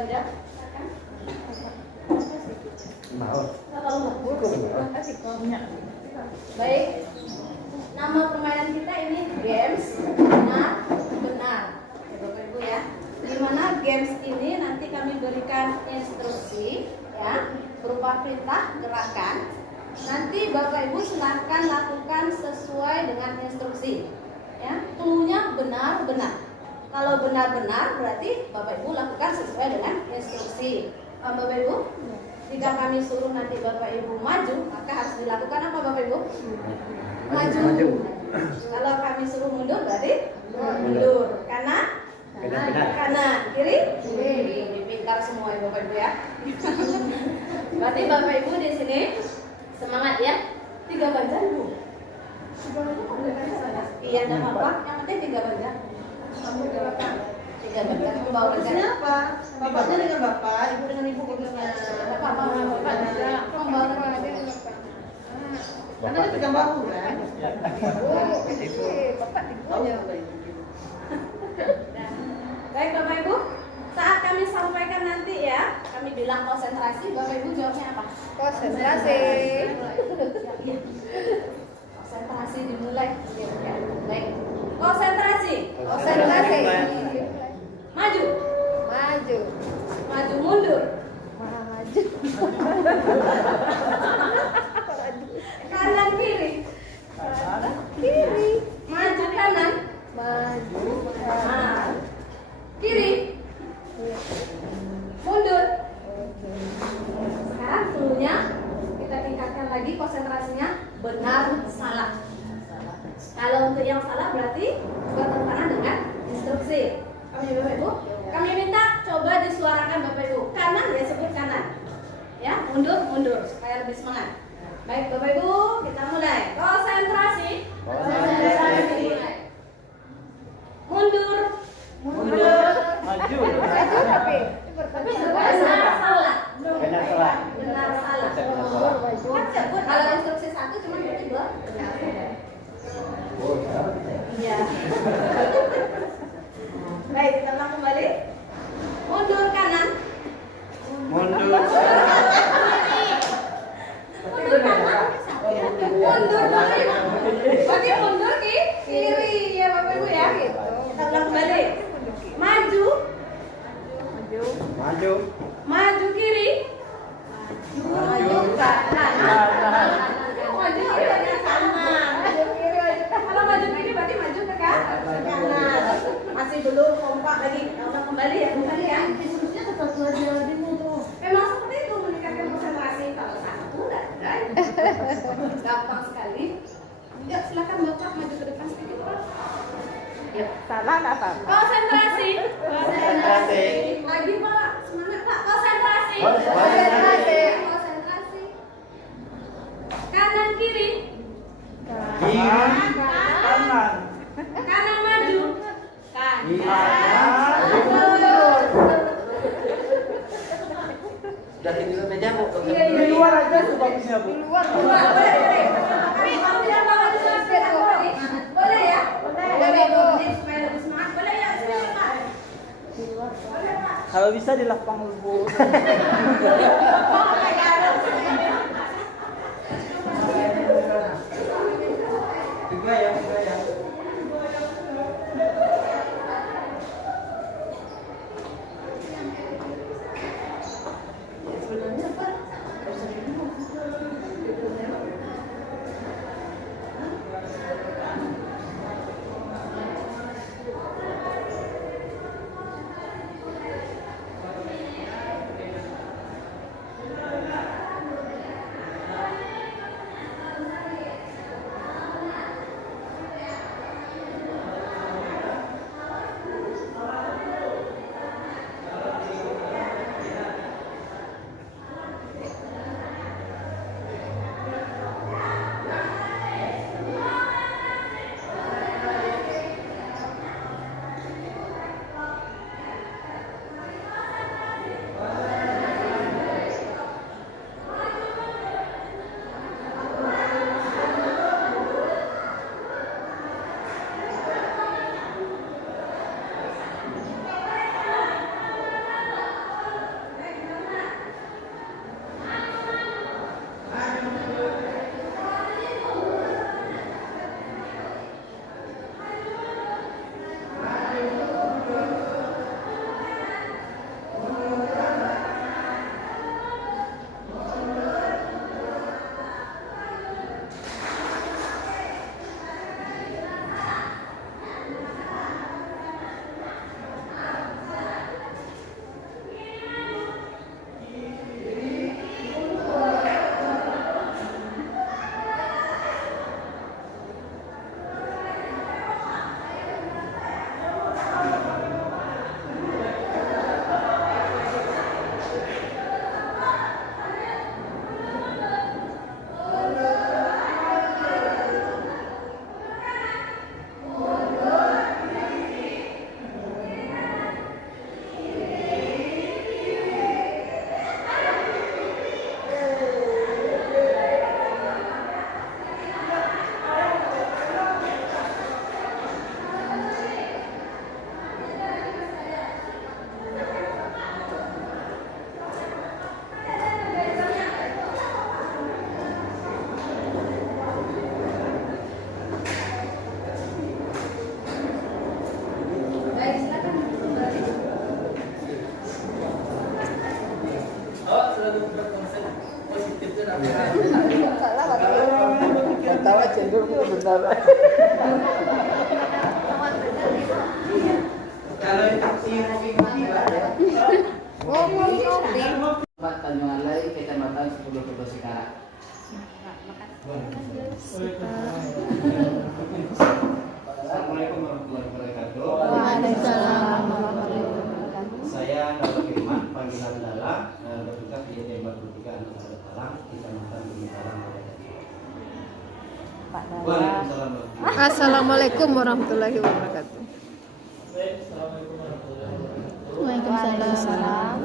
banja. Mau. Baik. Nama permainan kita ini games benar. Ya, Bapak Ibu ya. Di mana games ini nanti kami berikan instruksi ya, berupa perintah gerakan. Nanti Bapak Ibu silakan lakukan sesuai dengan instruksi. Ya, cluenya benar-benar. Kalau benar-benar berarti Bapak Ibu lakukan sesuai dengan instruksi. Bapak Ibu, jika kami suruh nanti Bapak Ibu maju, maka harus dilakukan apa Bapak Ibu? Maju. Kalau kami suruh mundur berarti mundur. Kanan? Kanan. Kiri? Kiri. Pintar semua ya Bapak Ibu ya. Berarti Bapak Ibu di sini semangat ya. 3 baca Ibu. 3 baca. Iya, enggak apa-apa. Yang penting 3 baca. Kamu gerakan 3 baca. Kamu bawa baca. Siapa? Bapaknya dengan bapak, ibu dengan ibu kodenya. Bapak bisa. Kamu bawa baca dengan bapak. Karena dia pegang bahu kan? Bapak tinggalnya. Baik Bapak Ibu, saat kami sampaikan nanti ya, kami bilang konsentrasi, Bapak Ibu jawabnya apa? Konsentrasi. Konsentrasi dimulai. Ya, baik. Konsentrasi. Konsentrasi. Maju. Maju. Maju mundur. Maju. Kanan kiri. Kiri. Maju kanan. Maju. Nah. Kiri. Mundur. Sekarang cluenya kita tingkatkan lagi konsentrasinya benar salah. Kalau untuk yang salah berarti bertentangan dengan instruksi. Kami Bapak Ibu, kami minta coba disuarakan Bapak Ibu. Kanan ya sebut kanan. Ya, mundur supaya lebih semangat. Baik Bapak Ibu, kita mulai. Konsentrasi. Konsentrasi. Mundur. Maju. Maju tapi Benar salah. Benar salah. Benar salah. Kalau instruksi 1 cuma berarti 2. Iya. Baik, kita ulang kembali. Mundur kanan. Mundur. Mundur kanan. Mundur kiri. Berarti mundur kiri ya Bapak Ibu ya. Kita ulang kembali. Maju. Maju. Maju kiri. Maju kanan. Maju kiri berarti kanan. Kalau maju kiri berarti maju ke kanan. Masih belum kompak lagi. Ulang kembali ya, kembali ya. Instruksinya tetap belajar di mutu. Memang seperti itu meningkatkan konsentrasi. Kalau satu udah ada. Gampang sekali. Ya, silakan Bapak maju ke depan sedikit Pak. Ya. salah nggak apa-apa. Konsentrasi. Konsentrasi. Lagi Pak, semangat Pak. Konsentrasi. Konsentrasi. Konsentrasi. Kanan kiri. Kiri. Kanan. Kanan maju. Kanan. Mundur. Sudah tinggal meja Bu. Di luar aja sebagusnya Bu. Boleh. Tapi kalau tidak mau maju sama sepeda boleh. Boleh ya? Boleh Bu. Supaya lebih semangat. Boleh ya? Silakan Pak. Boleh Pak. Kalau bisa di lapang Bu. Tiga ya. Sebenarnya Pak, Salah berarti. Ketawa cenderung sebentar. Kalau taksi ngopi-ngopi ada. Oh, ngopi. Tanjungan Lai, Kecamatan 10 Kota Sekarang. Assalamualaikum warahmatullahi wabarakatuh. Waalaikumsalam warahmatullahi wabarakatuh. Saya Dala Firman, panggilan Dala, bertugas di Tembak 23 Anak Talang, Kecamatan Gunung Karang, Pak Dala. Waalaikumsalam. Assalamualaikum warahmatullahi wabarakatuh. Waalaikumsalam.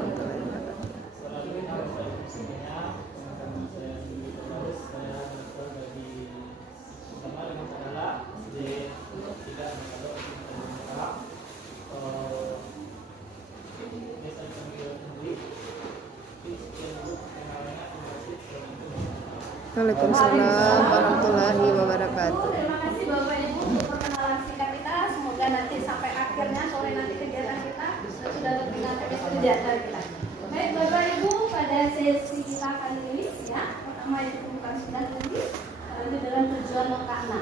Waalaikumsalam warahmatullahi wabarakatuh. Terima kasih Bapak Ibu untuk perkenalan singkat kita. Semoga nanti sampai akhirnya sore nanti kegiatan kita sudah lebih dari kegiatan kita. Baik Bapak Ibu, pada sesi kita kali ini ya, pertama itu bukan sudah tadi, lanjut dengan tujuan lokal 6.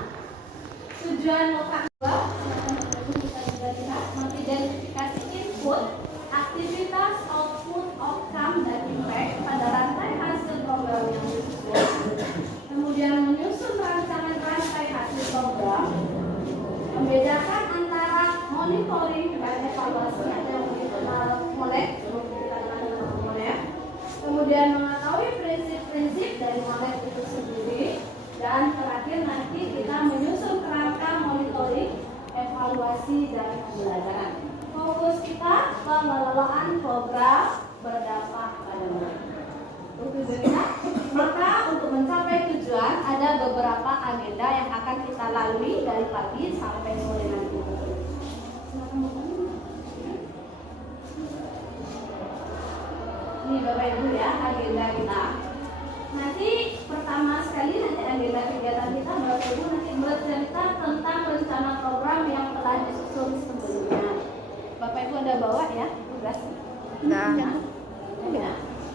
Tujuan lokal 2, silakan Bapak Ibu kita juga lihat, mengidentifikasi input, aktivitas, output, outcome, dan impact pada rantai hasil program yang disesuaikan. Kemudian menyusun rancangan rantai hasil program, membedakan antara monitoring dan evaluasi, ada yang dikenal MONET, kemudian mengetahui prinsip-prinsip dari MONET itu sendiri, dan terakhir nanti kita menyusun kerangka monitoring, evaluasi, dan pembelajaran. Fokus kita pengelolaan program berdampak pada MONET. Maka untuk mencapai tujuan ada beberapa agenda yang akan kita lalui dari pagi sampai sore nanti. Ini Bapak Ibu ya agenda kita. Nanti pertama sekali nanti agenda kegiatan kita Bapak Ibu nanti bercerita tentang rencana program yang telah disusun sebelumnya. Bapak Ibu ada bawa ya tugas? Nah. Ya.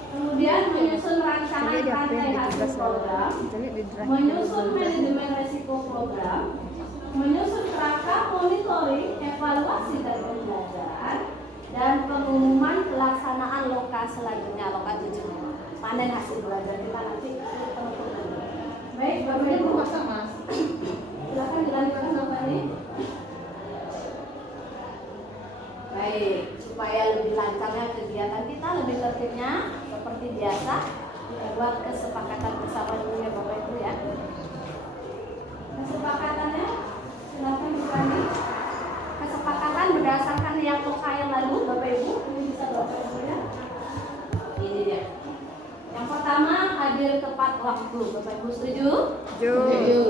Kemudian menyusun rancangan rantai hasil program, menyusun manajemen risiko program, menyusun kerangka monitoring, evaluasi dan pembelajaran, dan pengumuman pelaksanaan loka selanjutnya, loka 7 panen hasil belajar kita nanti. Baik, Bapak Ibu, Mas. silakan dilanjutkan Bapak ini. Baik, supaya lebih lancarnya kegiatan kita, lebih tertibnya seperti biasa, kita buat kesepakatan bersama dulu ya Bapak Ibu ya. Kesepakatannya, silakan dipanggil. Kesepakatan berdasarkan yang lokal lalu Bapak Ibu, ini bisa Bapak Ibu ya. Ini dia. Yang pertama hadir tepat waktu, Bapak Ibu setuju? Setuju.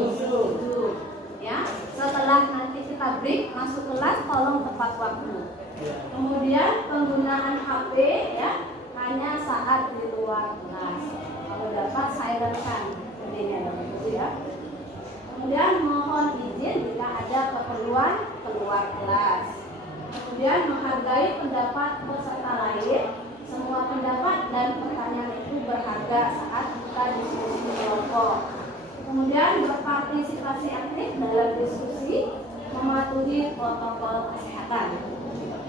Ya, setelah nanti kita break masuk kelas tolong tepat waktu. Kemudian penggunaan HP ya hanya saat di luar kelas. Kalau dapat silentkan intinya Bapak Ibu ya. Kemudian mohon izin jika ada keperluan keluar kelas. Kemudian menghargai pendapat peserta lain. Semua pendapat dan pertanyaan itu berharga saat kita diskusi kelompok. Kemudian berpartisipasi aktif dalam diskusi, mematuhi protokol kesehatan.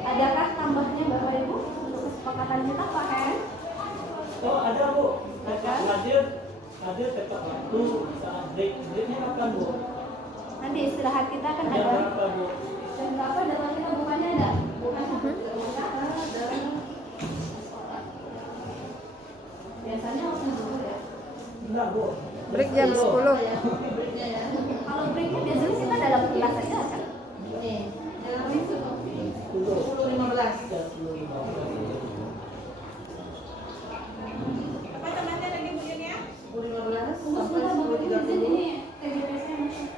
Adakah tambahnya Bapak Ibu untuk kesepakatan kita Pak Hen? Oh ada Bu, hadir tepat waktu saat breaknya kapan Bu? Nanti istirahat kita kan Jam ada. berapa Bu? Jam berapa dalam kita bukannya ada? Bukan. Biasanya waktu dulu ya. Enggak Bu. Break jam 10. Breaknya ya. Kalau breaknya biasanya kita dalam kelas saja kan? Ini. Dalam itu. 10.15. Jam 10.15. Apa temannya lagi begini ya? 10.15 Tunggu sampai sebentar Bapak Ibu, 10.30. ini TGP-nya masih.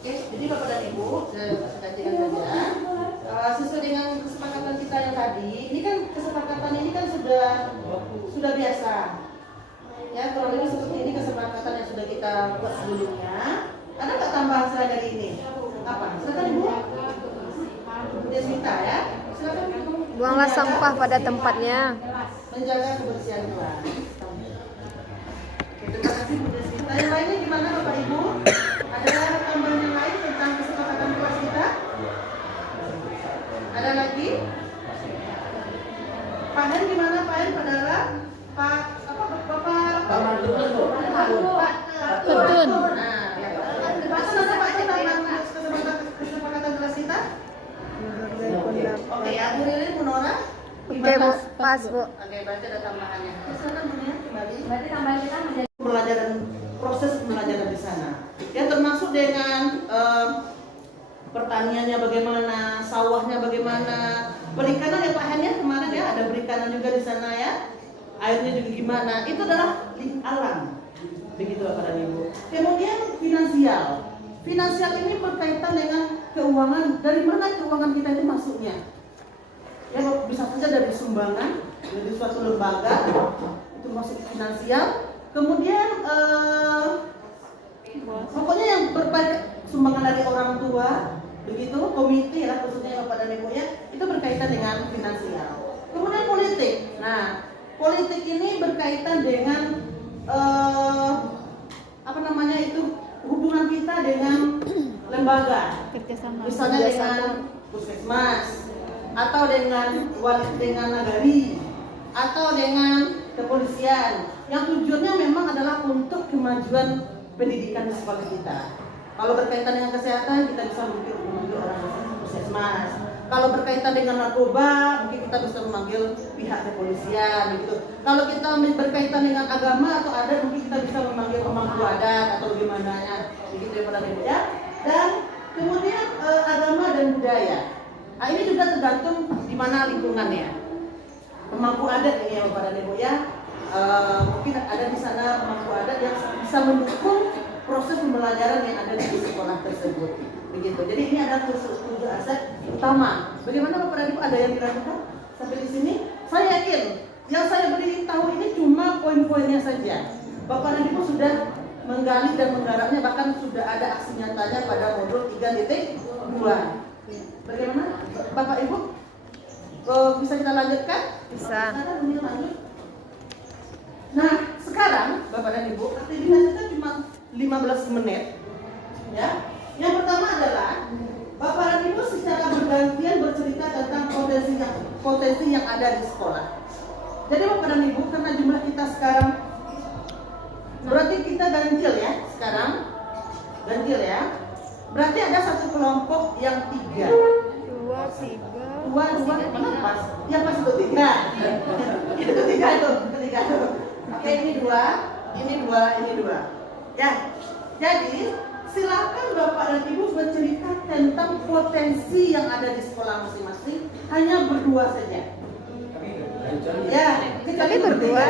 Oke, jadi Bapak dan Ibu, saya sajikan saja. Sesuai dengan kesepakatan kita yang tadi, ini kan kesepakatan ini kan sudah biasa. Ya, kurang lebih seperti ini kesepakatan yang sudah kita buat sebelumnya. Ada nggak tambahan selain dari ini? Apa? Silakan Ibu. Desmita ya. Silakan Ibu. Buanglah sampah pada tempatnya. Menjaga kebersihan kelas. Nah, yang lainnya gimana Bapak Ibu? Ada tambahan yang lain tentang kesepakatan kelas kita? Ada lagi? Pak Hen gimana Pak Hen, Pak Dara? Pak apa Bapak? Pak Betun. Nah, Pak Tun ada Pak Tun tentang kesepakatan kelas kita? Oke ya, Bu Lili, Bu Nora? Oke Bu, pas Bu. Oke, berarti ada tambahannya. Silakan Bu Nia, kembali. Berarti tambahan kita menjadi Pembelajaran, proses pembelajaran di sana. Ya termasuk dengan pertaniannya bagaimana, sawahnya bagaimana, perikanan ya Pak Hen ya, kemarin ya ada perikanan juga di sana ya. Airnya juga gimana? Itu adalah link alam. Begitu Bapak dan Ibu. Kemudian finansial. Finansial ini berkaitan dengan keuangan. Dari mana keuangan kita itu masuknya? Ya bisa saja dari sumbangan dari suatu lembaga itu masuk finansial. Kemudian pokoknya yang berbaik sumbangan dari orang tua, begitu komite lah khususnya Bapak dan Ibu ya, itu berkaitan dengan finansial. Kemudian politik. Nah, politik ini berkaitan dengan apa namanya itu hubungan kita dengan lembaga, misalnya dengan puskesmas atau dengan nagari atau dengan kepolisian, yang tujuannya memang adalah untuk kemajuan pendidikan di sekolah kita. Kalau berkaitan dengan kesehatan, kita bisa memanggil orang puskesmas. Kalau berkaitan dengan narkoba, mungkin kita bisa memanggil pihak kepolisian, gitu. Kalau kita berkaitan dengan agama atau adat, mungkin kita bisa memanggil pemangku adat atau gimana ya, begitu ya Bapak Ibu ya. Dan kemudian agama dan budaya. Nah, ini juga tergantung di mana lingkungannya. Pemangku adat ini ya Bapak dan Ibu ya. Mungkin ada di sana pemangku adat yang bisa mendukung proses pembelajaran yang ada di sekolah tersebut. Begitu. Jadi ini adalah tujuh aset utama. Bagaimana Bapak dan Ibu, ada yang diragukan sampai di sini? Saya yakin yang saya beritahu ini cuma poin-poinnya saja. Bapak dan Ibu sudah menggali dan menggarapnya, bahkan sudah ada aksi nyatanya pada modul 3.2. Bagaimana Bapak Ibu? Bisa kita lanjutkan? Bisa. Lanjut. Nah, sekarang Bapak dan Ibu, aktivitas kita cuma 15 menit. Ya. Yang pertama adalah Bapak dan Ibu secara bergantian bercerita tentang potensi yang ada di sekolah. Jadi Bapak dan Ibu, karena jumlah kita sekarang berarti kita ganjil ya sekarang. Ganjil ya. Berarti ada satu kelompok yang 3. 2, mana pas? Ya pas itu 3. Itu 3 itu, ketiga. Oke, ini 2. Ya. Jadi silakan Bapak dan Ibu bercerita tentang potensi yang ada di sekolah masing-masing, hanya berdua saja. Ya, kecuali berdua.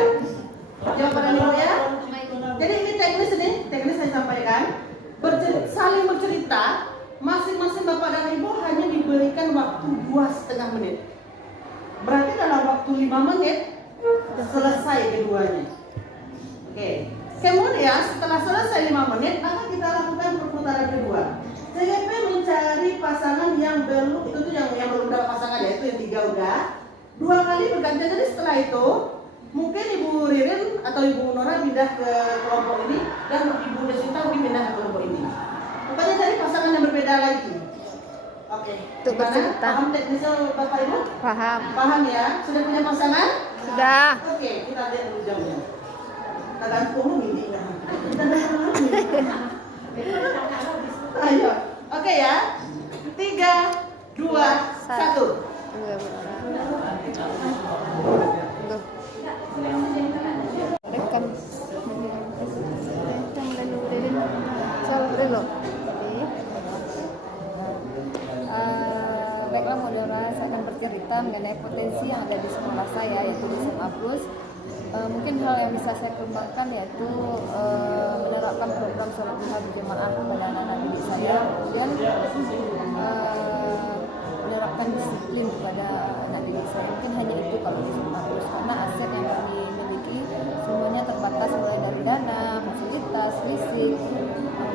Ya Bapak dan Ibu ya. Jadi ini teknis saya sampaikan. Saling bercerita, masing-masing Bapak dan Ibu hanya diberikan waktu 2,5 menit. Berarti dalam waktu 5 menit selesai keduanya. Oke. Kemudian setelah selesai 5 menit, maka kita lakukan perputaran kedua. CGP mencari pasangan yang belum, itu tuh yang belum dapat pasangan ya, itu yang 3 udah. 2 kali bergantian. Jadi setelah itu mungkin Ibu Ririn atau Ibu Nora pindah ke kelompok ini dan Ibu Desinta mungkin pindah ke kelompok ini. Pokoknya cari pasangan yang berbeda lagi. Oke. Untuk Gimana? bercerita. Paham teknisnya Bapak Ibu? Paham. Paham ya? Sudah punya pasangan? Sudah. Oke, kita lihat dulu jamnya. Kita gantung ini ya. Ayo. Oke ya. 3, 2, 1. Rekam. Baiklah Modera, saya akan bercerita mengenai potensi yang ada di sekolah saya, yaitu di SMA Plus. Mungkin hal yang bisa saya kembangkan yaitu menerapkan program sholat duha berjamaah kepada anak-anak didik saya, kemudian menerapkan disiplin kepada anak didik saya. Mungkin hanya itu kalau di SMA Plus, karena aset yang kami miliki semuanya terbatas, mulai dari dana, fasilitas, fisik,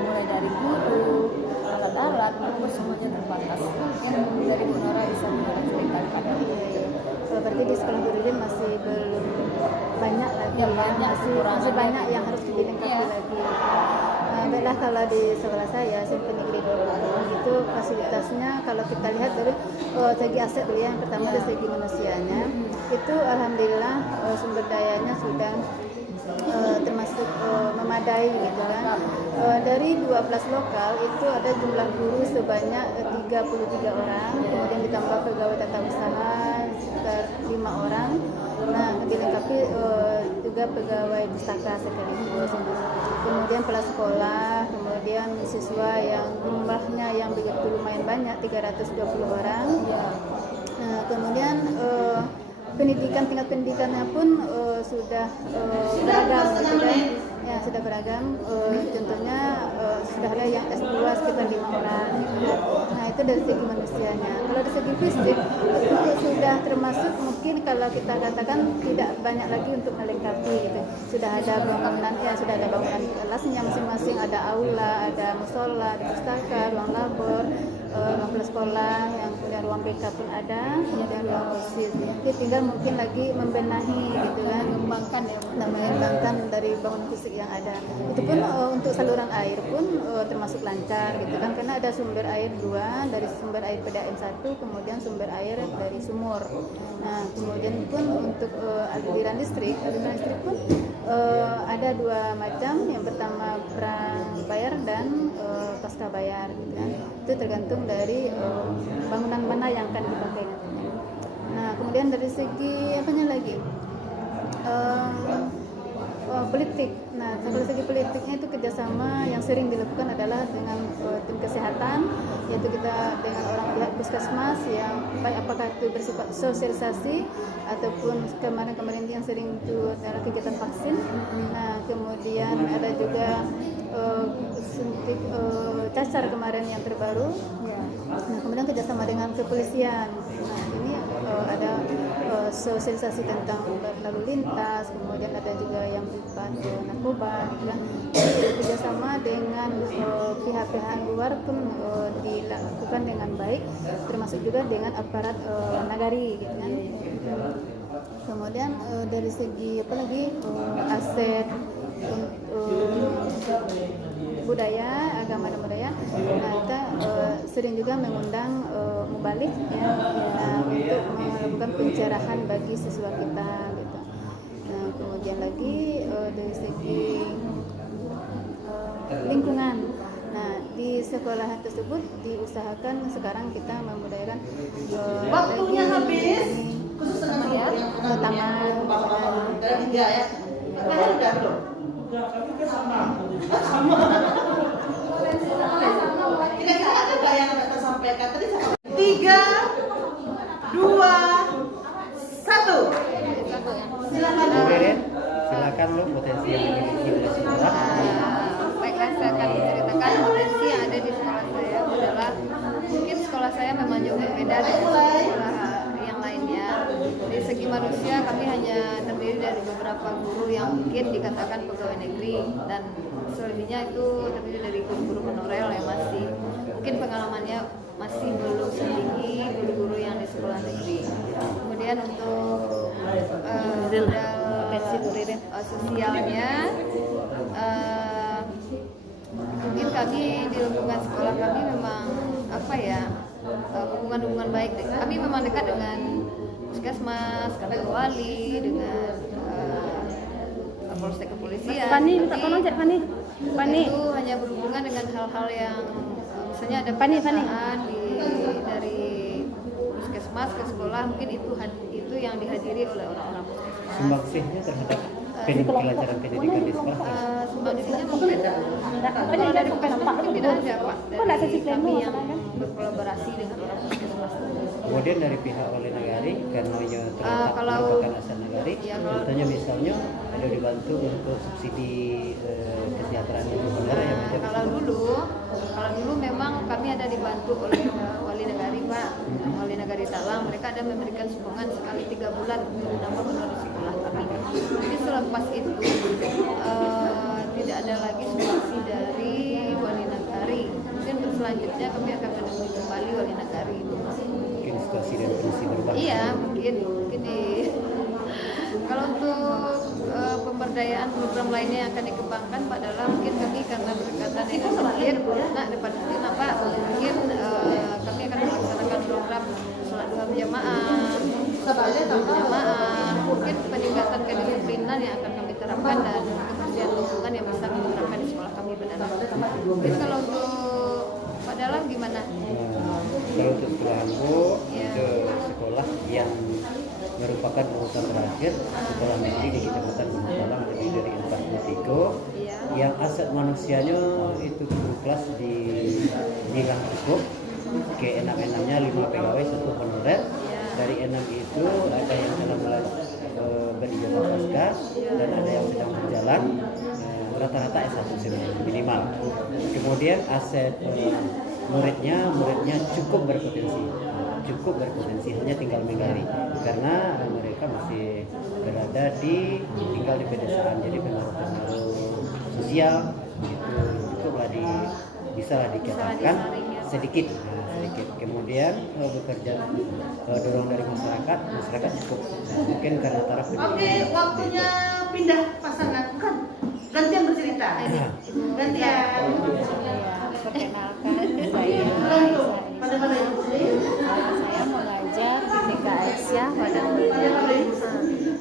mulai dari guru, alat-alat, maupun semuanya terbatas. Mungkin dari Bu Nora bisa menceritakan kepada berarti di sekolah Nurudin masih belum banyak lagi Ya, banyak masih kekurangannya. banyak yang harus dilengkapi Iya. lagi. Baiklah, kalau di sekolah saya SMP Negeri 20 itu fasilitasnya kalau kita lihat dari segi aset dulu ya, yang pertama dari segi manusianya itu alhamdulillah sumber dayanya sudah termasuk memadai gitu kan. Dari 12 lokal itu ada jumlah guru sebanyak 33 orang, kemudian ditambah pegawai tata usaha sekitar 5 orang. Nah, dilengkapi juga pegawai pustaka sekaligus. Kemudian kepala sekolah, kemudian siswa yang jumlahnya yang begitu lumayan banyak 320 orang. Kemudian pendidikan, tingkat pendidikannya pun sudah beragam gitu kan. Ya, sudah beragam. Contohnya sudah ada yang S2 sekitar 5 orang. Nah, itu dari segi manusianya. Kalau dari segi fisik itu sudah termasuk, mungkin kalau kita katakan tidak banyak lagi untuk melengkapi gitu. Sudah ada bangunan, ya sudah ada bangunan kelasnya masing-masing, ada aula, ada musola, ada pustaka, ruang labor, ruang kelas sekolah, yang punya ruang BK pun ada, kemudian ruang OSIS. Jadi tinggal mungkin lagi membenahi gitu kan, mengembangkan ya. dan mengembangkan dari bangunan fisik yang ada. Itu pun untuk saluran air pun termasuk lancar gitu kan, karena ada sumber air 2, dari sumber air PDAM 1, kemudian sumber air dari sumur. Nah, kemudian pun untuk aliran listrik pun ada 2 macam. Yang pertama prabayar dan pasca bayar gitu kan. Itu tergantung dari bangunan mana yang akan dipakai nantinya. Nah, kemudian dari segi apanya lagi? Politik. Nah, dari segi politiknya itu kerjasama yang sering dilakukan adalah dengan tim kesehatan, yaitu kita dengan orang pihak puskesmas yang baik apakah itu bersifat sosialisasi ataupun kemarin yang sering itu adalah kegiatan vaksin. Nah, kemudian ada juga suntik cacar kemarin yang terbaru. Nah, kemudian kerjasama dengan kepolisian. Nah, ini ada sosialisasi tentang lalu lintas, kemudian ada juga yang bersifat narkoba, gitu kan. Kerjasama dengan pihak-pihak luar pun dilakukan dengan baik, termasuk juga dengan aparat nagari, gitu kan. Kemudian dari segi apa lagi aset budaya, agama dan budaya, nah kita sering juga mengundang mubalik ya, untuk melakukan pencerahan bagi siswa kita gitu. Nah, kemudian lagi dari segi lingkungan. Nah, di sekolah tersebut diusahakan sekarang kita membudayakan Waktunya habis. Khusus dengan ya, taman, dari 3 ya. Kalian udah belum? Udah, tapi kan sama. Kira-kira ada nggak yang nggak tersampaikan tadi? 3, 2, 1. Silakan. Beren, silakan lo potensi yang dimiliki oleh sekolah. Baiklah, saya akan menceritakan potensi yang ada di sekolah saya adalah mungkin sekolah saya memang jauh berbeda dengan sekolah yang lainnya. Dari segi manusia kami hanya terdiri dari beberapa guru yang mungkin dikatakan pegawai negeri, dan selebihnya itu terdiri dari guru-guru honorer yang masih mungkin pengalamannya masih belum setinggi guru-guru yang di sekolah negeri. Kemudian untuk sosialnya, mungkin kami di lingkungan sekolah kami memang apa ya, hubungan baik. Kami memang dekat dengan puskesmas, kantor wali, dengan polsek kepolisian. Pani itu hanya berhubungan dengan hal-hal yang misalnya ada pendataan dari puskesmas ke sekolah, mungkin itu yang dihadiri oleh orang-orang puskesmas. Sumbangsihnya terhadap pelajaran pendidikan di sekolah. Sumbangsihnya mungkin kalau dari puskesmas mungkin tidak ada Pak. Dari kami yang berkolaborasi dengan orang puskesmas. Kemudian dari pihak wali negari, karena terletak kalau- merupakan asal negari, ya, kalau- contohnya misalnya ada dibantu untuk subsidi kesejahteraan itu saudara yang ada. Kalau dulu memang kami ada dibantu oleh wali negari Pak, wali negari Talang. Mereka ada memberikan sumbangan sekali 3 bulan untuk menambah honor di sekolah kami. Jadi selepas itu tidak ada lagi subsidi dari wali negari. Mungkin untuk selanjutnya kami akan menemui kembali wali negari itu. Mungkin situasi dan kondisi berubah. Iya, mungkin mungkin di kalau untuk pemberdayaan program lainnya yang akan dikembangkan Pak adalah mungkin kami karena berkaitan dengan masjid, nah depan masjid Pak mungkin kami akan melaksanakan program sholat duha berjamaah, mungkin peningkatan kedisiplinan yang akan kami terapkan dan kebersihan lingkungan yang bisa kami terapkan di sekolah kami benar. Mungkin kalau untuk Pak Dalam gimana? Kalau untuk sekolahku itu sekolah yang merupakan urutan terakhir sekolah negeri di Kecamatan Gunung Dalam lebih dari 43 yang aset manusianya itu guru kelas dibilang cukup ke 6-6-nya 5 pegawai 1 honorer. Dari 6 itu ada yang dalam berijazah pasca dan ada yang sedang berjalan, rata-rata S1 minimal. Kemudian aset muridnya cukup berpotensi, hanya tinggal menggali karena mereka masih berada tinggal di pedesaan, jadi pengaruh sosial itu cukuplah bisa dikatakan sedikit. Kemudian bekerja dorong dari masyarakat cukup, mungkin karena taraf Oke, waktunya pindah pasangan, bukan gantian bercerita. Gantian. Perkenalkan, saya mengajar di TK Aisyah pada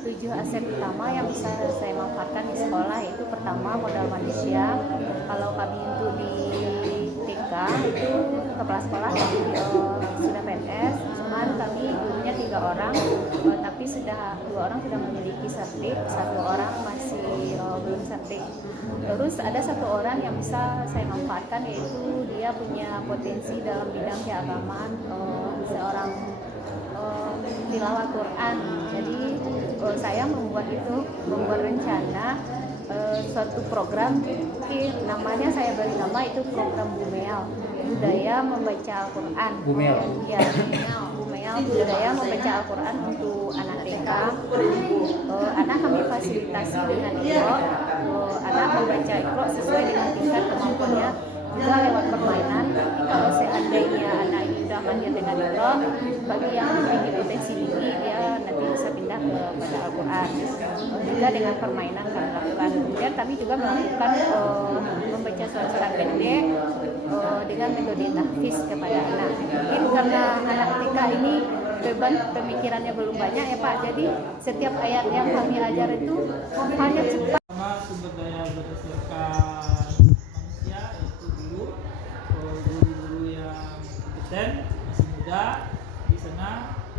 7 aset utama yang bisa saya manfaatkan di sekolah, yaitu pertama modal manusia. Kalau kami untuk di TK itu kepala sekolah sudah PNS, cuman kami gurunya 3 orang, tapi 2 orang sudah memiliki sertif, 1 orang masih belum sertif. Terus ada 1 orang yang bisa saya manfaatkan, yaitu dia punya potensi dalam bidang keagamaan, seorang tilawah Quran. Jadi saya membuat rencana suatu program, namanya saya beri nama itu program Bumel, budaya membaca Al-Quran. Bumel. Ya, Bumel, budaya membaca Al-Quran untuk anak TK. Anak kami fasilitasi dengan Iqra, anak membaca Iqra sesuai dengan tingkat kemampuannya, juga lewat permainan. Kalau seandainya anak ini sudah mandiri dengan Iqra, bagi yang memiliki potensi tinggi, dia nanti bisa pindah kepada Al-Quran. Juga dengan permainan kami lakukan. Kemudian kami juga melakukan membaca surat-surat pendek dengan metode tahfiz kepada anak. Mungkin karena anak TK ini beban pemikirannya belum banyak ya Pak, jadi setiap ayat yang kami ajar itu hanya cepat. Pertama, sumber daya berdasarkan manusia, yaitu guru-guru yang kompeten, masih muda. Di sana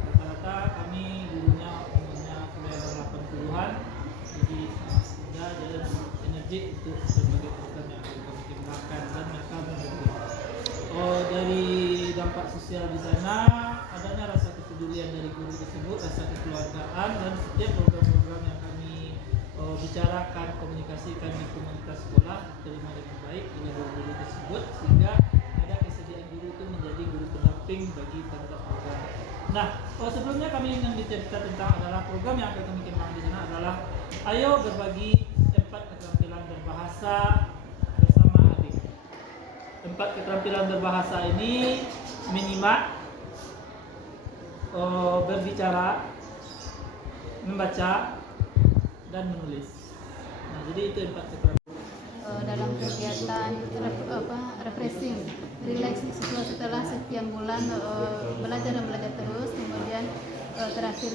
rata-rata kami gurunya umurnya mulai 80-an, jadi masih muda dan energi untuk berbagai program yang akan kami kembangkan dan mereka mendukung. Dari dampak sosial di sana adanya rasa kepedulian dari guru tersebut, rasa kekeluargaan, dan setiap program-program yang kami bicarakan, komunikasikan di komunitas sekolah diterima dengan baik oleh guru tersebut, sehingga ada kesediaan guru itu menjadi guru pendamping bagi para program. Nah, sebelumnya kami ingin bercerita tentang adalah program yang akan kami kembangkan di sana adalah ayo berbagi tempat keterampilan berbahasa bersama adik. Tempat keterampilan berbahasa ini minimal berbicara, membaca, dan menulis. Nah, jadi itu 4 keterampilan. Dalam kegiatan refreshing, relax setelah sekian bulan belajar terus, kemudian terakhir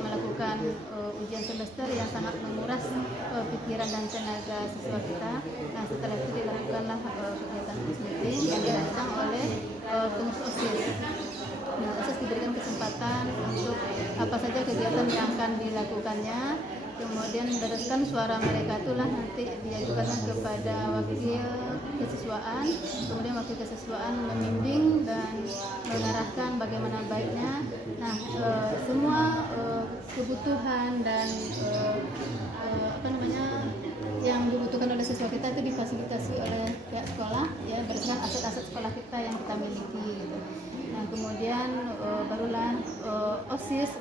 melakukan ujian semester yang sangat menguras pikiran dan tenaga siswa kita. Nah, setelah itu dilakukanlah kegiatan meeting yang dirancang oleh pengurus OSIS. Nah, OSIS diberikan kesempatan untuk apa saja kegiatan yang akan dilakukannya. Kemudian berdasarkan suara mereka itulah nanti diajukan kepada wakil kesiswaan. Kemudian wakil kesiswaan membimbing dan mengarahkan bagaimana baiknya. Nah, semua kebutuhan dan yang dibutuhkan oleh siswa kita itu difasilitasi oleh pihak sekolah, ya, berdasarkan aset-aset sekolah kita yang kita miliki. Gitu. Nah, kemudian barulah OSIS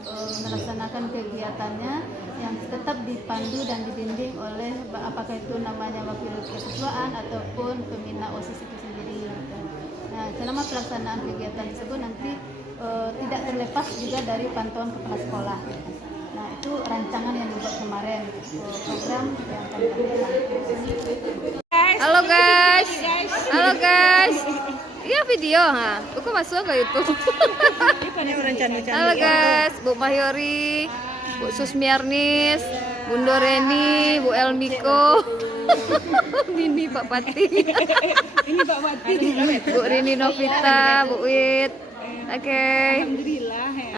melaksanakan kegiatannya yang tetap dipandu dan dibimbing oleh apakah itu namanya wakil kesiswaan ataupun pembina OSIS itu sendiri. Gitu. Nah, selama pelaksanaan kegiatan tersebut nanti tidak terlepas lepas juga dari pantauan kepala sekolah. Nah itu rancangan yang dibuat kemarin, program yang akan kami lakukan. Halo guys. Halo guys. Iya video ha. Aku masuk ke YouTube. Halo guys, Bu Mahyori, Bu Susmiarnis, Bunda Reni, Bu Elmiko. Ini Pak Pati. Ini Pak Pati. Bu Rini Novita, Bu Wit. Oke.